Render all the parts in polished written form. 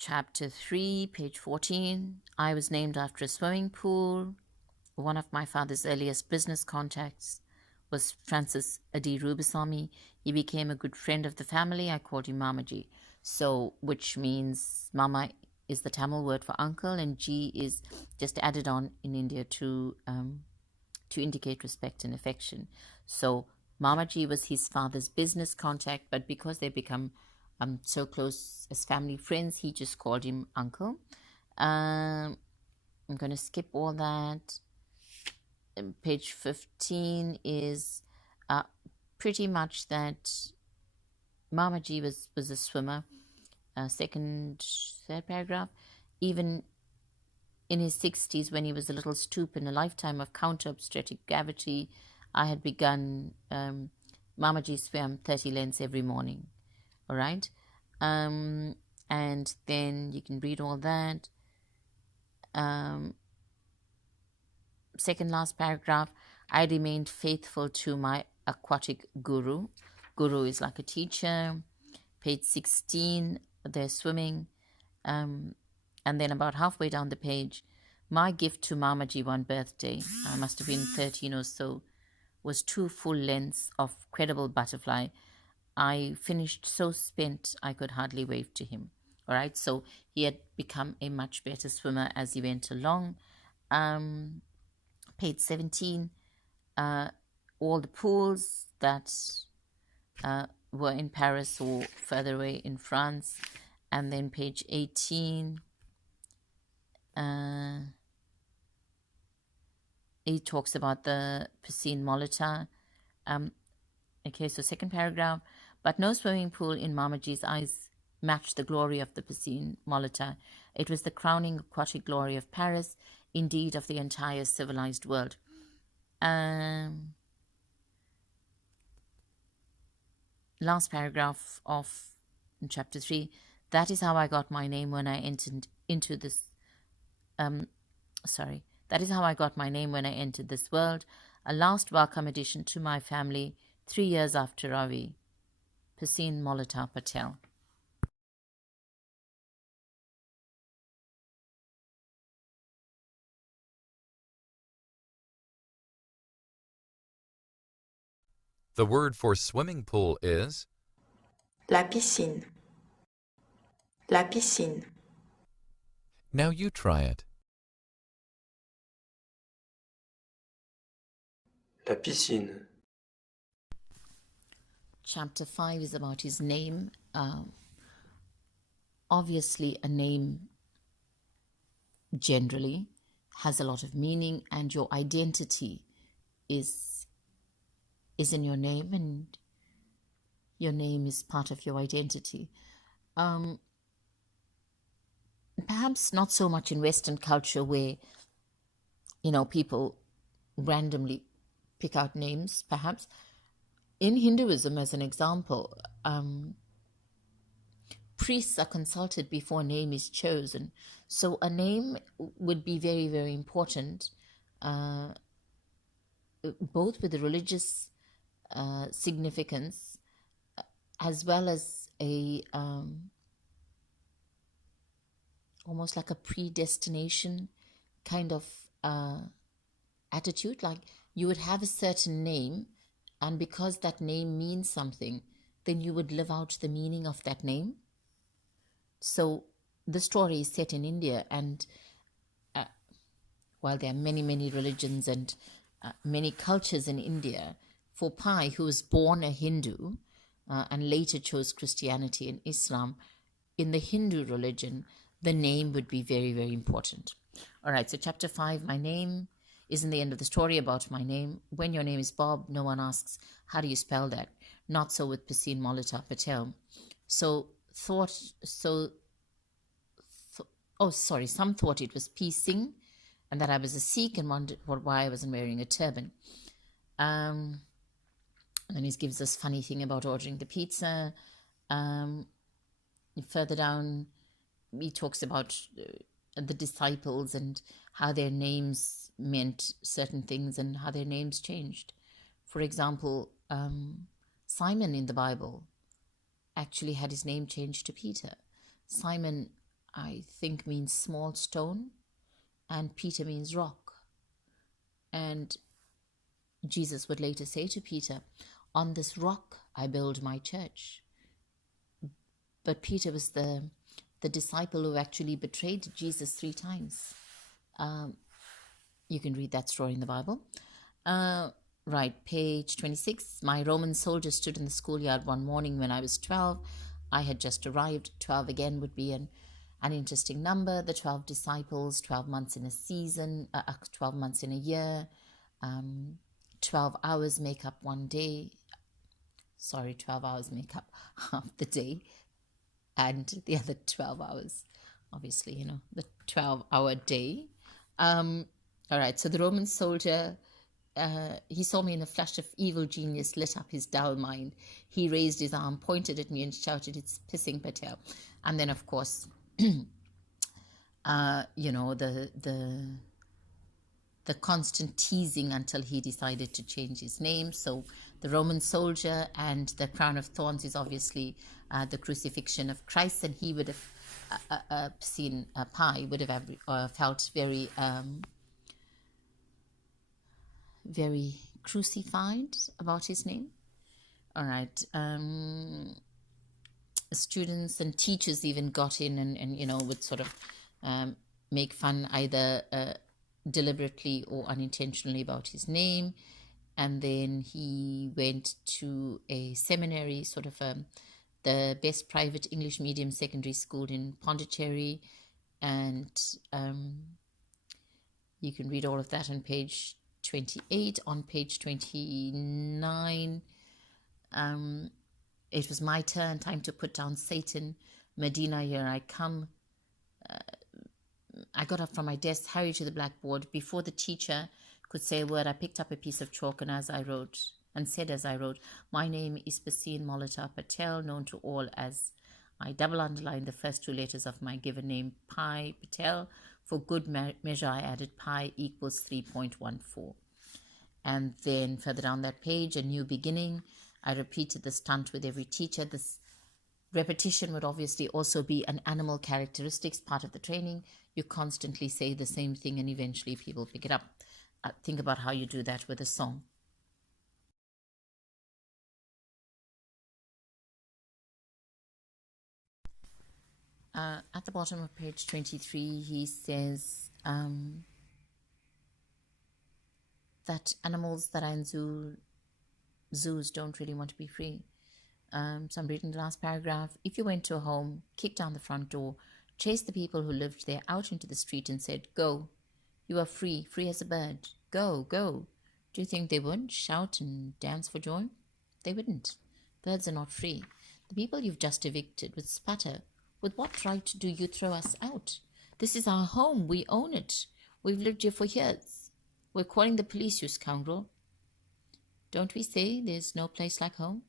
Chapter 3, page 14. I was named after a swimming pool. One of my father's earliest business contacts was Francis Adi Rubasamy. He became a good friend of the family. I called him Mamaji. So, which means Mama is the Tamil word for uncle, and G is just added on in India to indicate respect and affection. So, Mamaji was his father's business contact, but because they become so close as family friends, he just called him uncle. I'm going to skip all that. Page 15 is pretty much that Mamaji was a swimmer. Third paragraph. Even in his 60s, when he was a little stoop in a lifetime of counter-obstetric gravity, I had begun Mamaji swam 30 lengths every morning. All right. And then you can read all that. Second last paragraph. I remained faithful to my aquatic guru. Guru is like a teacher. Page 16, they're swimming. And then about halfway down the page, my gift to Mamaji one birthday, I must have been 13 or so, was 2 full lengths of credible butterfly. I finished so spent I could hardly wave to him. All right, so he had become a much better swimmer as he went along. Page 17, all the pools that were in Paris or further away in France. And then page 18, he talks about the piscine Molita. Okay, so second paragraph. But no swimming pool in Mamaji's eyes matched the glory of the piscine Molita. It was the crowning aquatic glory of Paris, indeed of the entire civilized world. Last paragraph of chapter 3. That is how I got my name when I entered into this. That is how I got my name when I entered this world. A last welcome addition to my family 3 years after Ravi. Piscine Molita Patel. The word for swimming pool is La piscine. La piscine. Now you try it. La piscine. Chapter 5 is about his name. Obviously, a name generally has a lot of meaning, and your identity is in your name, and your name is part of your identity. Perhaps not so much in Western culture where, people randomly pick out names, perhaps. In Hinduism, as an example, priests are consulted before a name is chosen. So a name would be very, very important, both with the religious significance as well as a almost like a predestination kind of attitude. Like you would have a certain name, and because that name means something, then you would live out the meaning of that name. So the story is set in India, and while there are many, many religions and many cultures in India, for Pai, who was born a Hindu and later chose Christianity and Islam, in the Hindu religion, the name would be very, very important. All right, so chapter 5, my name is in the end of the story about my name. When your name is Bob, no one asks, how do you spell that? Not so with Piscine Molita Patel. Some thought it was P. Singh and that I was a Sikh and wondered why I wasn't wearing a turban. And then he gives us funny thing about ordering the pizza. Further down, he talks about the disciples and how their names meant certain things and how their names changed. For example, Simon in the Bible actually had his name changed to Peter. Simon I think means small stone, and Peter means rock. And Jesus would later say to Peter, on this rock I build my church. But Peter was the disciple who actually betrayed Jesus 3 times. You can read that story in the Bible. Right, page 26. My Roman soldier stood in the schoolyard one morning when I was 12. I had just arrived. 12 again would be an interesting number. The 12 disciples, 12 months in a season, 12 months in a year. 12 hours make up one day. Sorry, 12 hours make up half the day. And the other 12 hours, obviously, the 12-hour day. All right, so the Roman soldier, he saw me in a flash of evil genius, lit up his dull mind. He raised his arm, pointed at me and shouted, "It's pissing Patel." And then, of course, the constant teasing until he decided to change his name. So the Roman soldier and the crown of thorns is obviously the crucifixion of Christ, and he would have seen Pi would have felt very very crucified about his name. All right. Students and teachers even got in and would sort of make fun either deliberately or unintentionally about his name. And then he went to a seminary, sort of the best private English medium secondary school in Pondicherry. And you can read all of that on page 28. On page 29, it was my turn, time to put down Satan. Medina, here I come. I got up from my desk, hurried to the blackboard. Before the teacher could say a word, I picked up a piece of chalk and said as I wrote, "My name is Basin Molita Patel, known to all as..." I double underlined the first 2 letters of my given name, Pi Patel. For good measure, I added pi equals 3.14. And then further down that page, a new beginning. I repeated the stunt with every teacher. This repetition would obviously also be an animal characteristics, part of the training. You constantly say the same thing and eventually people pick it up. Think about how you do that with a song. At the bottom of page 23, he says that animals that are in zoos don't really want to be free. So I'm reading the last paragraph. If you went to a home, kicked down the front door, chased the people who lived there out into the street and said, "Go, you are free, free as a bird. Go, go," do you think they would shout and dance for joy? They wouldn't. Birds are not free. The people you've just evicted would sputter. "With what right do you throw us out? This is our home. We own it. We've lived here for years. We're calling the police, you scoundrel." Don't we say there's no place like home?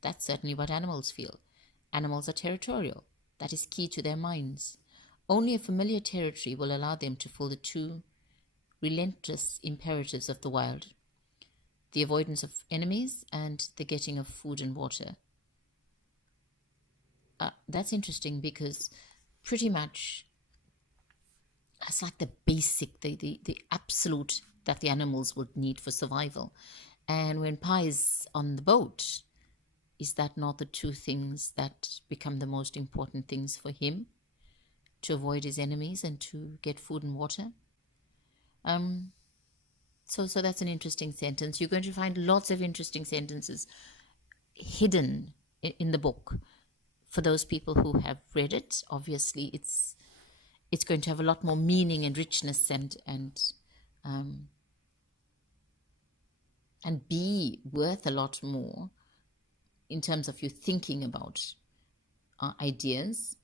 That's certainly what animals feel. Animals are territorial. That is key to their minds. Only a familiar territory will allow them to fulfill the 2 relentless imperatives of the wild: the avoidance of enemies and the getting of food and water. That's interesting because pretty much that's like the basic, the absolute that the animals would need for survival. And when Pi is on the boat, is that not the 2 things that become the most important things for him? To avoid his enemies and to get food and water? So that's an interesting sentence. You're going to find lots of interesting sentences hidden in the book. For those people who have read it, obviously it's going to have a lot more meaning and richness and be worth a lot more in terms of you thinking about ideas.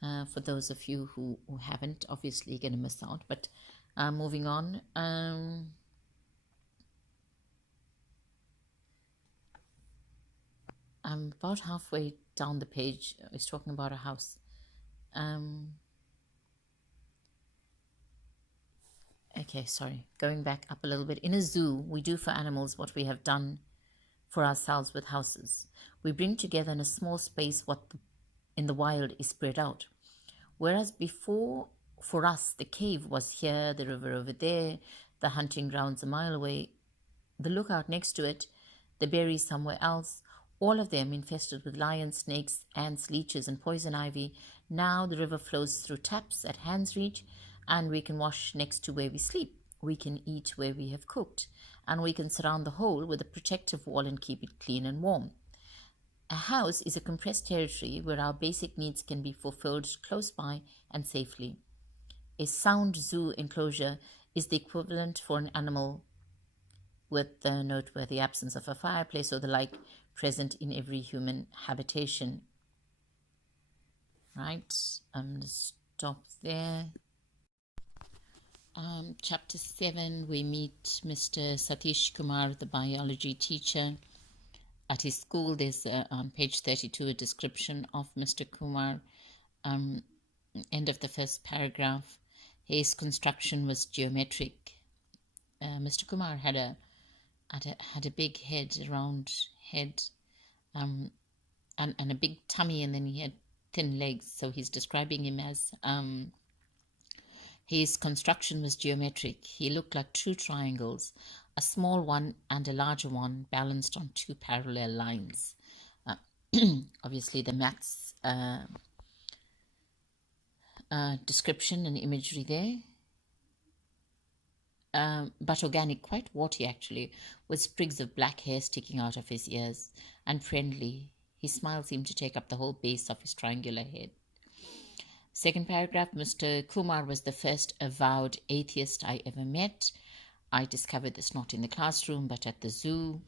For those of you who haven't, obviously going to miss out. But moving on. I'm about halfway down the page. It's talking about a house. Okay, sorry. Going back up a little bit. In a zoo, we do for animals what we have done for ourselves with houses. We bring together in a small space what in the wild is spread out. Whereas before, for us, the cave was here, the river over there, the hunting grounds a mile away, the lookout next to it, the berries somewhere else, all of them infested with lions, snakes, ants, leeches, and poison ivy. Now the river flows through taps at hand's reach, and we can wash next to where we sleep. We can eat where we have cooked, and we can surround the whole with a protective wall and keep it clean and warm. A house is a compressed territory where our basic needs can be fulfilled close by and safely. A sound zoo enclosure is the equivalent for an animal with the noteworthy absence of a fireplace or the like present in every human habitation. Right, I'm going to stop there. Chapter 7, we meet Mr. Satish Kumar, the biology teacher. At his school, there's on page 32 a description of Mr. Kumar. End of the first paragraph. His construction was geometric. Mr. Kumar had a big head, a round head, and a big tummy, and then he had thin legs. So he's describing him as his construction was geometric. He looked like two triangles, a small one and a larger one balanced on two parallel lines. Obviously, the maths description and imagery there. But organic, quite warty actually, with sprigs of black hair sticking out of his ears, and friendly. His smile seemed to take up the whole base of his triangular head. Second paragraph, Mr. Kumar was the first avowed atheist I ever met. I discovered this not in the classroom, but at the zoo.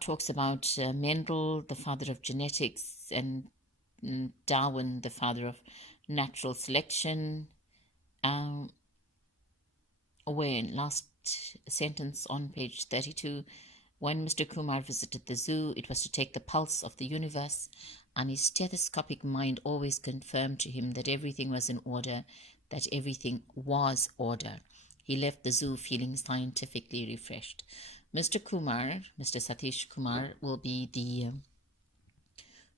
Talks about Mendel, the father of genetics, and Darwin, the father of natural selection. Where last sentence on page 32, when Mr. Kumar visited the zoo, it was to take the pulse of the universe, and his stethoscopic mind always confirmed to him that everything was in order, that everything was order. He left the zoo feeling scientifically refreshed. Mr. Satish Kumar, will be the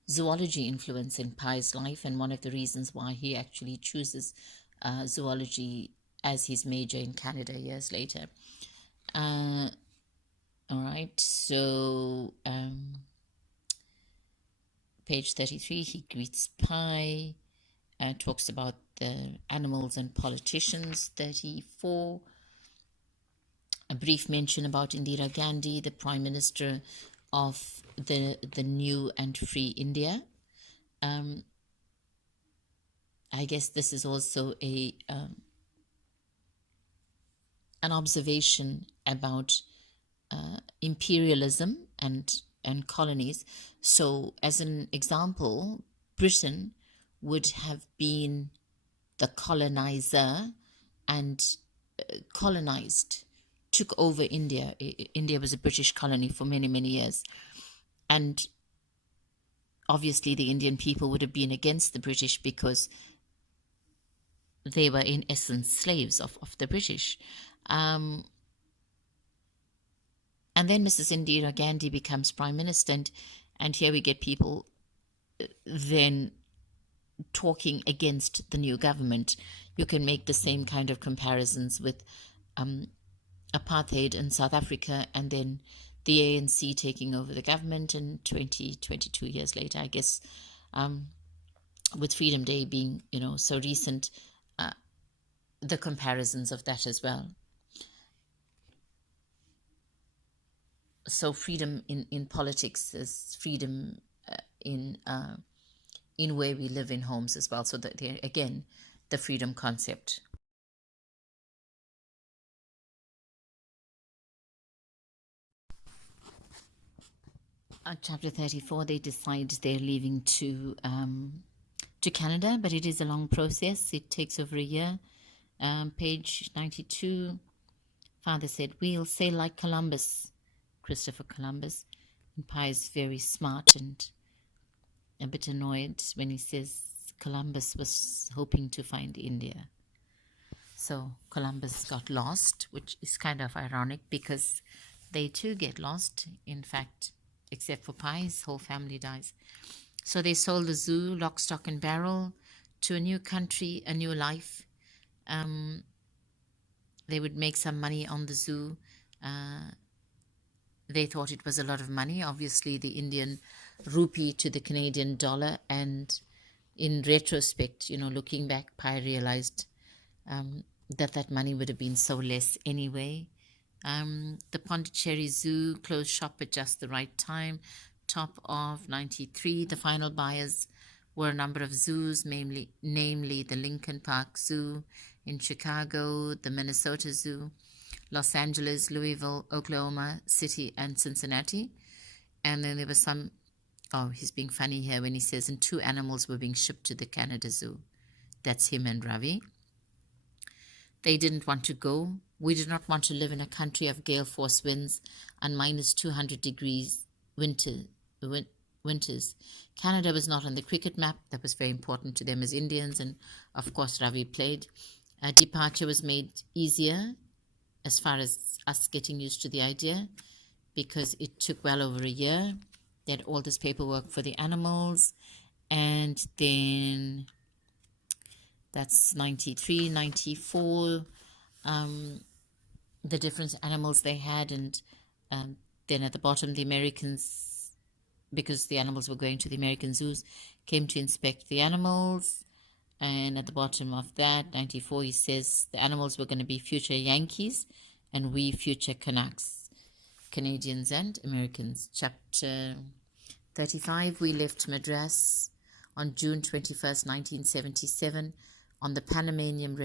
zoology influence in Pi's life, and one of the reasons why he actually chooses zoology as his major in Canada years later. All right, so page 33, he greets Pi, talks about the animals and politicians. 34, a brief mention about Indira Gandhi, the Prime Minister of the new and free India. I guess this is also an observation about imperialism and colonies. So, as an example, Britain would have been the colonizer and colonized, took over India. India was a British colony for many, many years. And obviously, the Indian people would have been against the British because they were, in essence, slaves of the British. And then Mrs. Indira Gandhi becomes Prime Minister, and here we get people then talking against the new government. You can make the same kind of comparisons with apartheid in South Africa, and then the ANC taking over the government, and 22 years later, I guess, with Freedom Day being, so recent, the comparisons of that as well. So freedom in politics is freedom in where we live in homes as well. So that again, the freedom concept. Chapter 34, they decide they're leaving to Canada, but it is a long process. It takes over a year. Page 92, Father said, "We'll sail like Columbus." Christopher Columbus. And Pi is very smart and a bit annoyed when he says Columbus was hoping to find India. So Columbus got lost, which is kind of ironic because they too get lost. In fact, except for Pi, his whole family dies. So they sold the zoo, lock, stock and barrel, to a new country, a new life. They would make some money on the zoo. They thought it was a lot of money, obviously, the Indian rupee to the Canadian dollar. And in retrospect, looking back, Pi realized that money would have been so less anyway. The Pondicherry Zoo closed shop at just the right time, top of 93. The final buyers were a number of zoos, namely the Lincoln Park Zoo in Chicago, the Minnesota Zoo, Los Angeles, Louisville, Oklahoma City, and Cincinnati. And then there was some, he's being funny here when he says, and 2 animals were being shipped to the Canada Zoo. That's him and Ravi. They didn't want to go. We did not want to live in a country of gale force winds and minus 200 degrees winters. Canada was not on the cricket map. That was very important to them as Indians. And of course, Ravi played. Departure was made easier as far as us getting used to the idea, because it took well over a year. They had all this paperwork for the animals. And then that's 93, 94, the different animals they had. And then at the bottom, the Americans, because the animals were going to the American zoos, came to inspect the animals. And at the bottom of that, 94, he says the animals were going to be future Yankees and we future Canucks, Canadians and Americans. Chapter 35, we left Madras on June 21st, 1977, on the Panamanian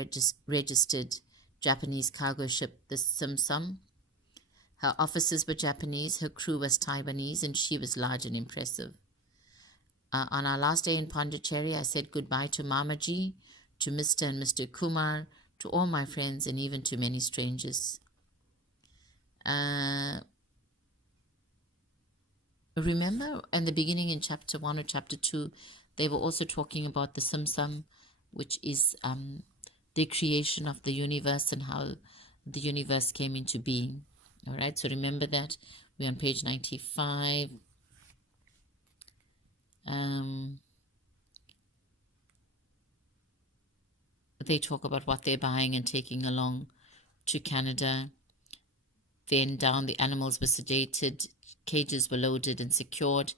registered Japanese cargo ship, the Simsum. Her officers were Japanese, her crew was Taiwanese, and she was large and impressive. On our last day in Pondicherry, I said goodbye to Mamaji, to Mr. and Mr. Kumar, to all my friends, and even to many strangers. Remember in the beginning in chapter 1 or chapter 2, they were also talking about the Simsum, which is the creation of the universe and how the universe came into being. All right, so remember that. We're on page 95. They talk about what they're buying and taking along to Canada. Then down, the animals were sedated, cages were loaded and secured.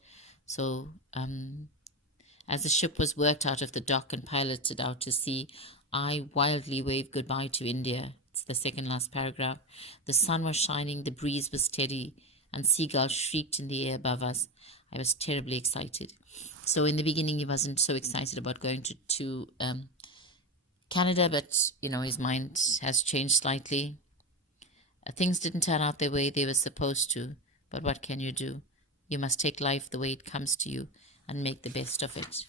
So as the ship was worked out of the dock and piloted out to sea, I wildly waved goodbye to India. It's the second last paragraph. The sun was shining, the breeze was steady, and seagulls shrieked in the air above us. I was terribly excited. So in the beginning, he wasn't so excited about going to Canada, but, his mind has changed slightly. Things didn't turn out the way they were supposed to, but what can you do? You must take life the way it comes to you and make the best of it.